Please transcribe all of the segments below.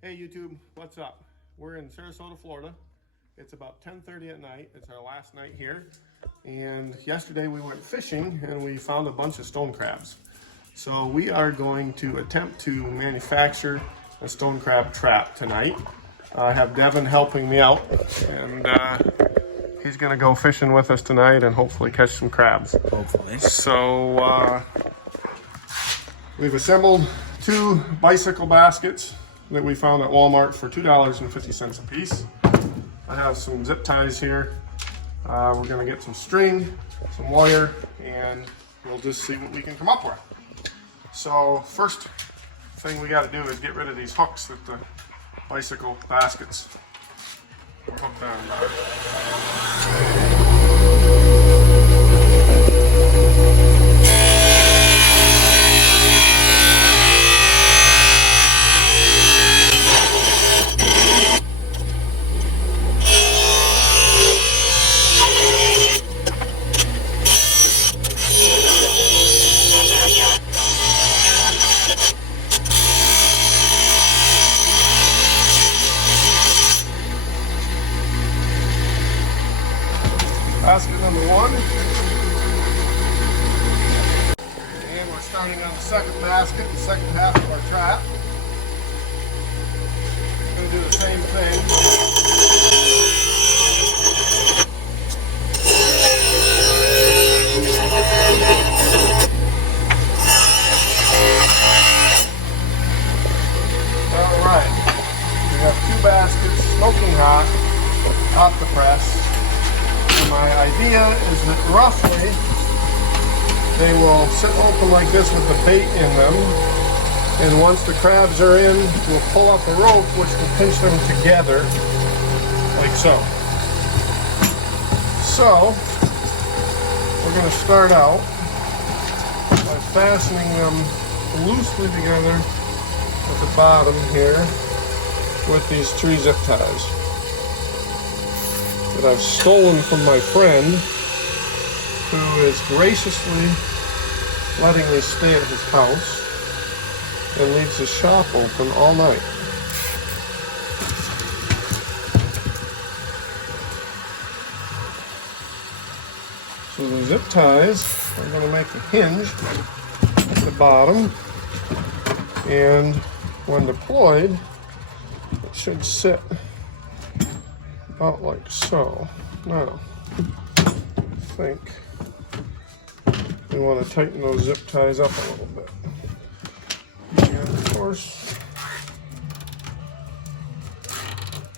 Hey YouTube, what's up? We're in Sarasota, Florida. It's about 10:30 at night. It's our last night here. And yesterday we went fishing and we found a bunch of stone crabs. So we are going to attempt to manufacture a stone crab trap tonight. I have Devin helping me out, and he's gonna go fishing with us tonight and hopefully catch some crabs. Hopefully. So we've assembled 2 bicycle baskets that we found at Walmart for $2.50 a piece. I have some zip ties here. We're gonna get some string, some wire, and we'll just see what we can come up with. So first thing we gotta do is get rid of these hooks that the bicycle baskets are hooked on. Basket number 1. And we're starting on the second basket, the second half of our trap. We're going to do the same thing. Alright, we have 2 baskets smoking hot off the press. My idea is that roughly they will sit open like this with the bait in them, and once the crabs are in, we'll pull up a rope which will pinch them together like so. So we're going to start out by fastening them loosely together at the bottom here with these 3 zip ties that I've stolen from my friend, who is graciously letting me stay at his house and leaves his shop open all night. So the zip ties are going to make a hinge at the bottom, and when deployed, it should sit about like so. Now, I think we want to tighten those zip ties up a little bit. And of course,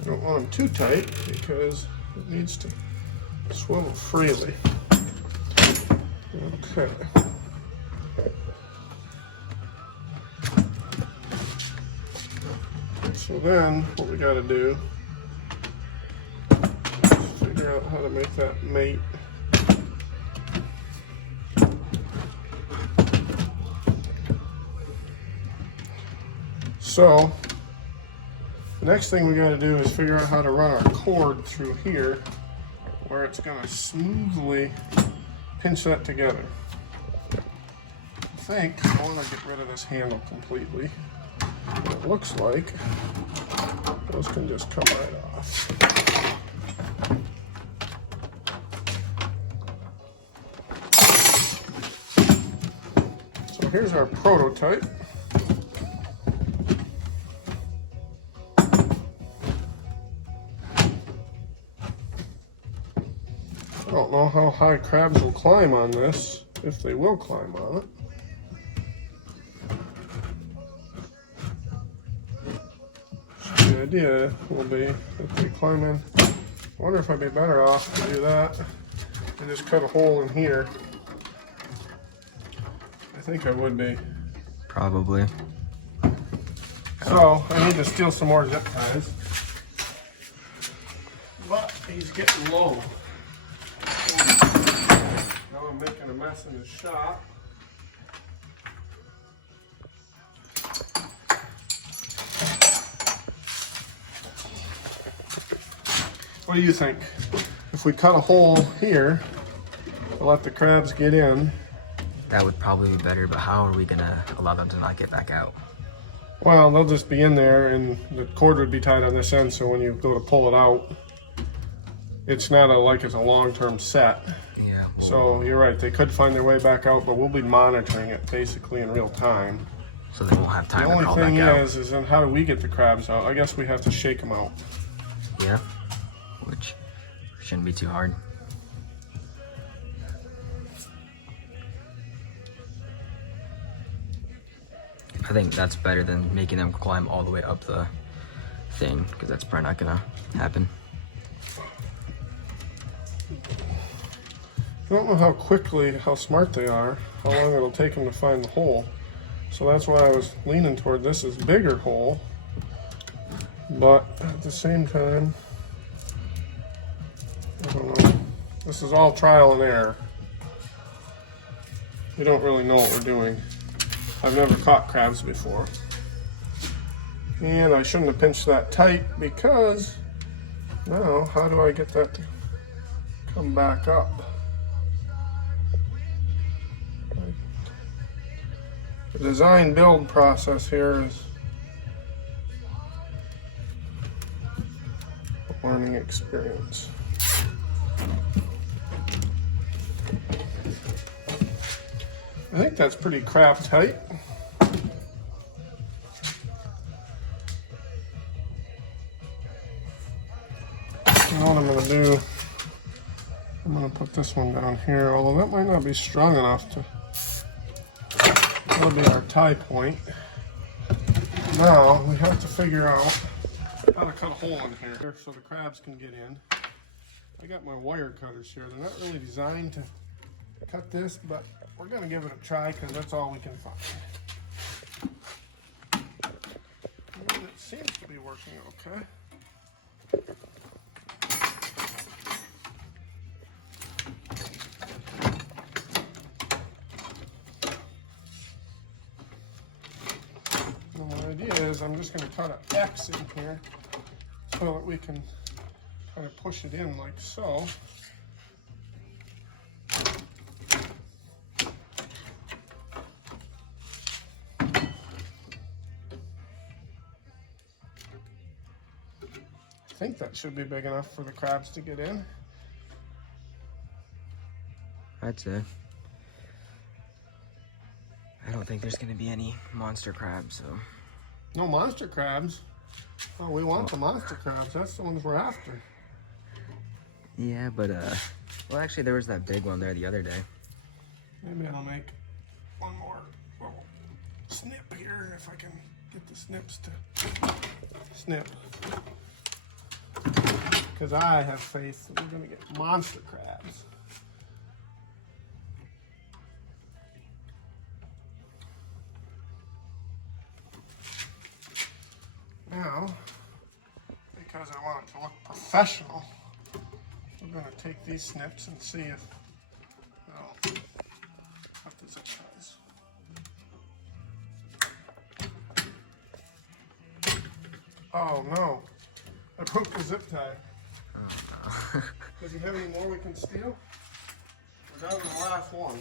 you don't want them too tight because it needs to swivel freely. Okay. So then, what we got to do, figure out how to make that mate. So the next thing we got to do is figure out how to run our cord through here where it's going to smoothly pinch that together. I think I want to get rid of this handle completely. It looks like those can just come right off. So here's our prototype. I don't know how high crabs will climb on this, if they will climb on it. So the idea will be if they climb in. I wonder if I'd be better off to do that and just cut a hole in here. I think I would be. Probably. So I need to steal some more zip ties. But he's getting low. Now I'm making a mess in the shop. What do you think? If we cut a hole here to let the crabs get in, That would probably be better, but how are we gonna allow them to not get back out? Well, they'll just be in there and the cord would be tied on this end, so when you go to pull it out, it's not like it's a long-term set. Yeah. Well, so you're right, they could find their way back out, but we'll be monitoring it basically in real time. so they won't have time The to crawl only back thing out. is then how do we get the crabs out? I guess we have to shake them out. Yeah. Which shouldn't be too hard. I think that's better than making them climb all the way up the thing, because that's probably not gonna happen. I don't know how smart they are, how long it'll take them to find the hole. So that's why I was leaning toward this is bigger hole. But at the same time, I don't know. This is all trial and error. We don't really know what we're doing. I've never caught crabs before. And I shouldn't have pinched that tight because now how do I get that to come back up? The design build process here is a learning experience. I think that's pretty crab tight. Now what I'm going to do, I'm going to put this one down here, although that might not be strong enough to, that'll be our tie point. Now we have to figure out how to cut a hole in here so the crabs can get in. I got my wire cutters here. They're not really designed to cut this, but we're going to give it a try because that's all we can find. And it seems to be working okay. And the idea is I'm just going to cut an X in here so that we can kind of push it in like so. I think that should be big enough for the crabs to get in. I'd say. I don't think there's gonna be any monster crabs, so. No monster crabs? Oh, we want the monster crabs. That's the ones we're after. Yeah, but well, actually, there was that big one there the other day. Maybe I'll make one more little snip here if I can get the snips to snip. Because I have faith that we're going to get monster crabs. Now, because I want it to look professional, we're going to take these snips and see if they'll cut the zip ties. Oh no, I broke the zip tie. Oh, no. Does he have any more we can steal? Or that was the last one?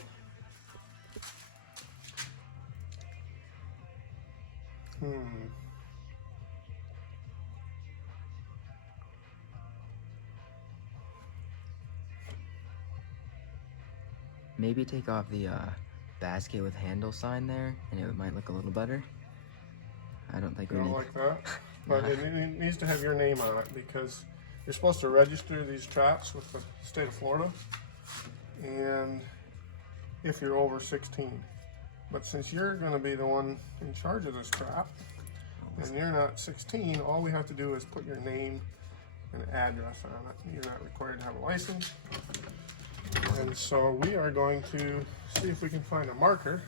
Maybe take off the basket with handle sign there, and it might look a little better. I don't think You we don't need. like that? But it needs to have your name on it because you're supposed to register these traps with the state of Florida, and if you're over 16. But since you're going to be the one in charge of this trap, and you're not 16, all we have to do is put your name and address on it. You're not required to have a license. And so we are going to see if we can find a marker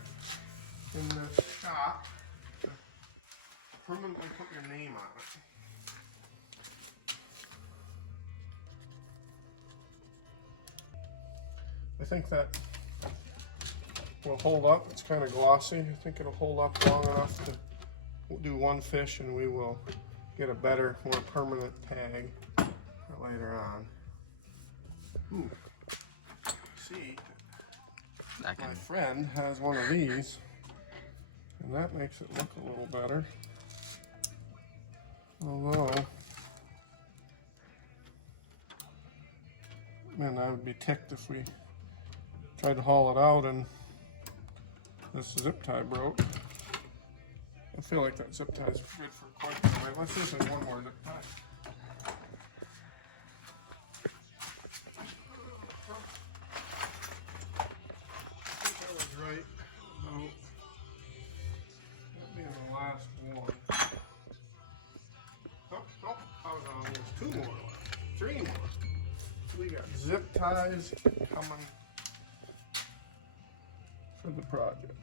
in the shop to permanently put your name on it. I think that will hold up. It's kind of glossy. I think it'll hold up long enough to do one fish, and we will get a better, more permanent tag for later on. Ooh. See, my friend has one of these, and that makes it look a little better. Although, man, I would be ticked if we tried to haul it out and this zip tie broke. I feel like that zip tie is good for quite a bit. Let's use one more zip tie. I think I was right about that being the last one. Oh, I was on. There's 2 more left. 3 more. We got zip ties coming for the project.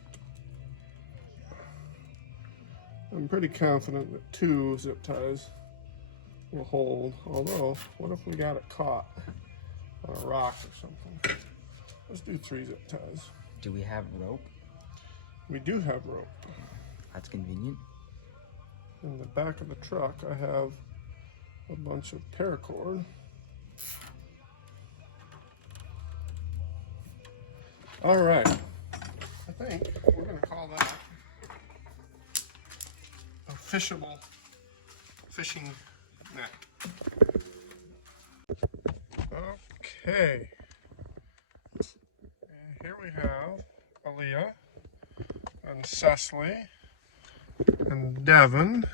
I'm pretty confident that 2 zip ties will hold. Although, what if we got it caught on a rock or something? Let's do 3 zip ties. Do we have rope? We do have rope. That's convenient. In the back of the truck, I have a bunch of paracord. All right, I think we're gonna call that a fishable fishing net. Okay, and here we have Aaliyah and Cecily and Devin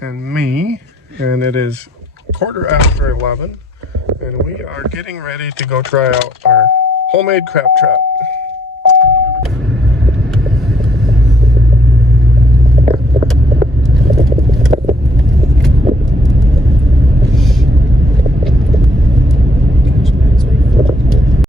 and me, and it is 11:15, and we are getting ready to go try out our homemade crab trap.